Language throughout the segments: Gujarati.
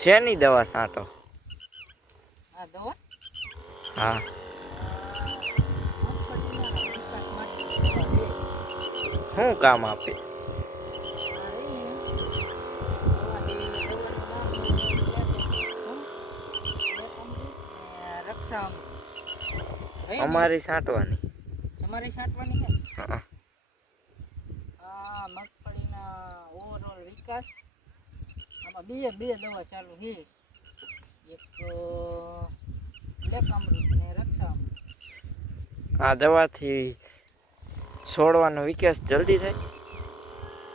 શેની દવા છાંટો? આ દવા હા. શું કામ આપે? અમારી છાંટવાની. તમારી છાંટવાની છે? હા. આ મગફળીના ઓવરઓલ વિકાસ આમાં બે દવા ચાલુ છે. એક બ્લેક અમૃત ને રક્ષામૃત. આ દવાથી છોડવાનો વિકાસ જલ્દી થાય?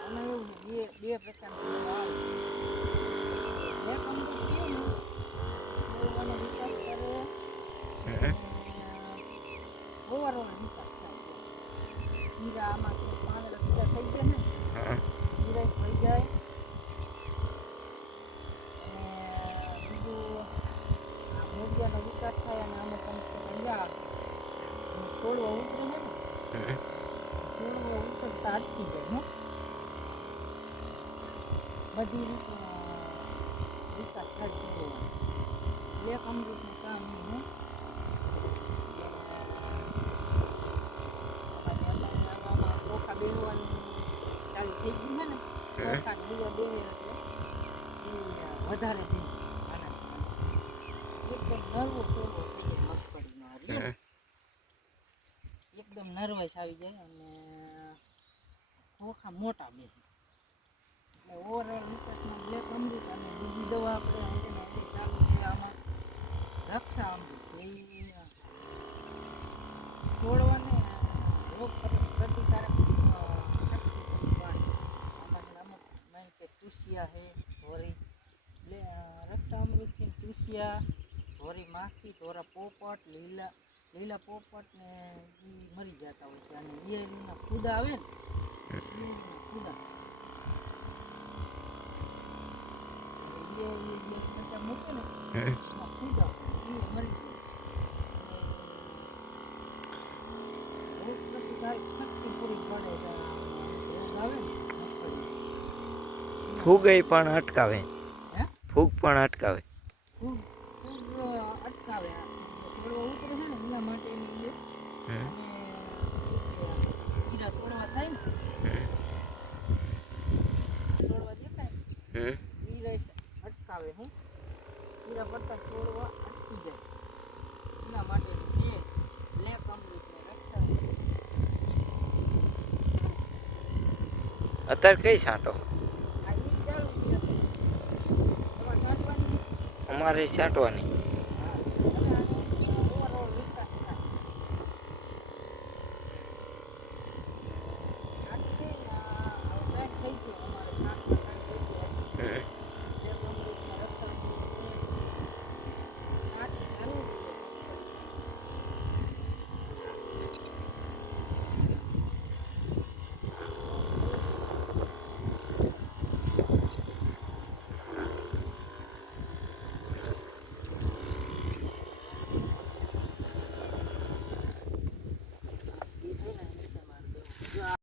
આમાં એવું બે પ્રકારની દવા આવે. બ્લેક અમૃત પીએ ને છોડવાનો વિકાસ કરે, ઓવરઓલ વિકાસ થાય. જીરા આમાં પાંદડા પીળા થઈ ગયા ને, જીરા થઈ જાય. અને બીજું આ મૂળિયાનો વિકાસ થાય અને અમુક રહ્યા છોડવો ઉતરે છે ને, છોડવો ઉતરતા અટકી જાય. બધી રીતે વિકાસ થાય છોડવાનો. બ્લેક અમૃતનું કામ નહીં. ચોખા બેહવાનું ચાલુ થઈ ગયું છે ને, ચોખા બીજા બેહે એટલે વધારે દે. એકદમ નરવો છોડવો થઈ જાય મગફળીનો. એકદમ નર્વસ આવી જાય અને ચોખા મોટા બે. એટલે ઓવરઓલ વિકાસમાં બ્લેક અમૃત અને બીજી દવા આપણે ચાલુ છે આમાં રક્ષા અમૃત. છોડવાને રોગ પ્રતિકારક શક્તિ વાળી. આમાં અમુક માન કે તુસિયા છે, ધોરી રક્ષા અમૃત છે, તુસિયા, ધોરી માખી, ધોરા પોપટ, લીલા પોપટ ને એ મરી જતા હોય છે. અને ઈયળના ખુદા આવે ને, ઈયળના ખુદા મૂકે ને એમાં ખુદા એ મરી જાય. રોગ પ્રતિકારક શક્તિ પૂરી પડે છે. રોગ આવે ને મગફળી ફૂગ પણ અટકાવે. ફૂગ પણ અટકાવે. ફૂગ અટકાવે. છોડવા ઉતરે છે ને એના માટેની અને કીડા તોડવા થાય ને, તોડવા દેખાય ને ઈ અટકાવે. કીડા પડતા છોડવા અટકી જાય એના માટેની છે બ્લેક અમૃત ને રક્ષા. અત્યારે કઈ છાંટો? આ ઈ ચાલુ છે. અમારે છાંટવાની.